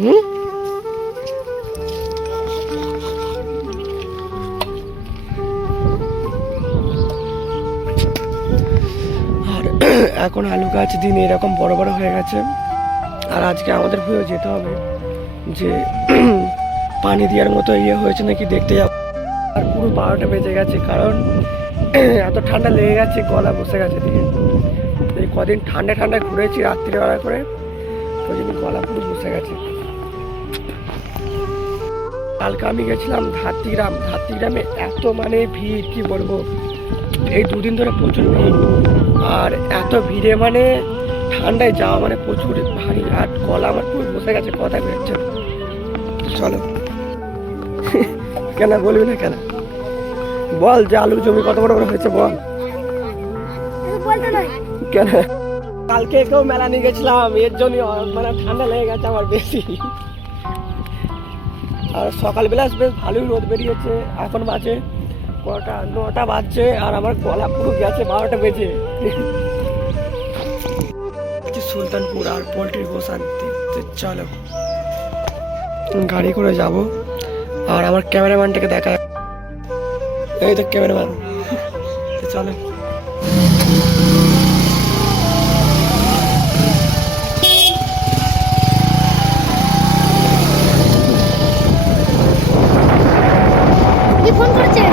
আর এখন আলু গাছ দিন এরকম বড় বড় হয়ে গেছে। আর আজকে আমাদের ভুয়েও যেতে হবে যে পানি দেওয়ার মতো ইয়ে হয়েছে নাকি দেখতে যাব। আর পুরো বারোটা বেজে গেছে, কারণ এত ঠান্ডা লেগে গেছে, গলা বসে গেছে দিকে এই কদিন ঠান্ডা ঠান্ডা ঘুরেছি রাত্রিবেলা করে, ওই জন্য গলা পুরো বসে গেছে। কালকে আমি গেছিলাম ধাত্রিগ্রাম, ধাত্রিগ্রামে এত মানে ভিড়, কি বলব? এই দুদিন ধরে প্রচুর ভিড়। আর এত ভিড়ে মানে ঠান্ডায় যাওয়া মানে প্রচুর ভারী। আর গলা আমার পুরো বসে গেছে, কথা বেরোচ্ছে চলো। কেন বলবি না কেন? বল যে আলু জমি কত বড় বড় হয়েছে, বল। কেন? কালকে কেউ মেলা নিয়ে গেছিলাম, এর জন্য মানে ঠান্ডা লেগে গেছে আমার বেশি। আর সকালবেলা বেশ ভালোই রোদ বেরিয়েছে। এখন বাজে কটা নটা বাজছে আর আমার গলা পুরো গেছে বারোটা বেজে। সুলতানপুর আর পোলট্রির তো চলো। গাড়ি করে যাব। আর আমার ক্যামেরাম্যানটাকে দেখা এই তো ক্যামেরাম্যান। চলো কি ফোন করছে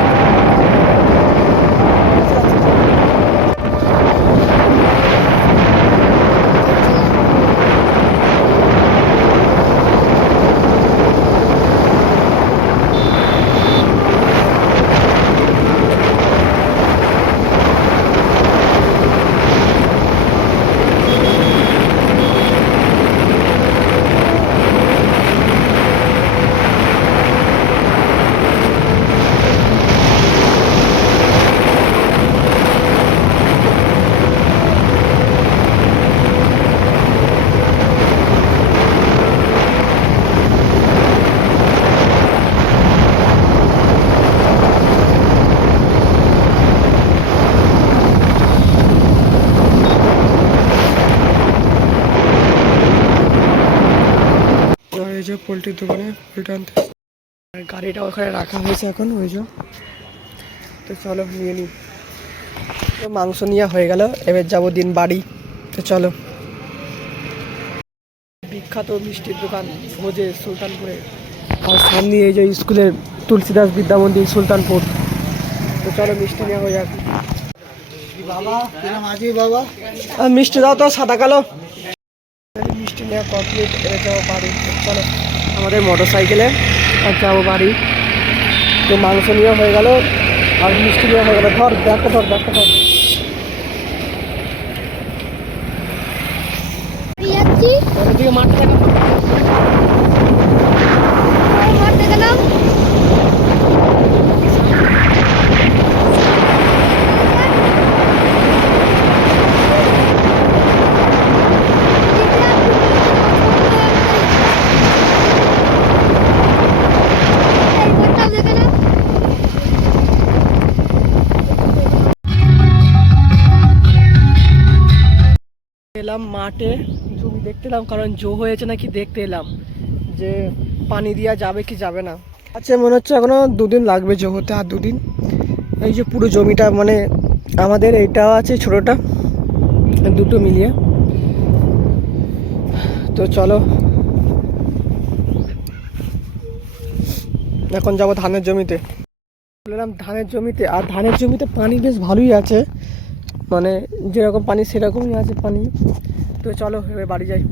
তো এই যে পোলট্রির দোকানে পোলট্রি আনতে। গাড়িটা ওখানে রাখা হয়েছে এখন ওই যে। তো চলো নিয়ে নিই। তো মাংস নিয়ে হয়ে গেল এবার যাব দিন বাড়ি। তো চলো। বিখ্যাত মিষ্টির দোকান ভোজে সুলতানপুরে। আর সামনে এই যে স্কুলের তুলসীদাস বিদ্যা মন্দির সুলতানপুর। তো চলো মিষ্টি নেওয়া হয়ে যাক। বাবা বাবা। আর মিষ্টি দাও তো সাদা কালো। নেওয়া কমপ্লিট এবার যাব বাড়ি। চলো। আমাদের মোটর সাইকেলে আর যাব বাড়ি। তো মাংস নিয়ে হয়ে গেল আর মিষ্টি নিয়ে হয়ে গেল। ধর দেখো ধর দেখো ধর। ওদিকে মাঠটা মাঠে জমি দেখতে এলাম, কারণ জো হয়েছে নাকি দেখতে এলাম যে পানি দেওয়া যাবে কি যাবে না। আচ্ছা মনে হচ্ছে এখনও দুদিন লাগবে জো হতে, আর দুদিন। এই যে পুরো জমিটা মানে আমাদের এইটাও আছে ছোটোটা, দুটো মিলিয়ে। তো চলো। এখন যাব ধানের জমিতে। বললাম ধানের জমিতে, আর ধানের জমিতে পানি বেশ ভালোই আছে। মানে যেরকম পানি, সেরকমই আছে পানি। তো চলো এবার বাড়ি যাই।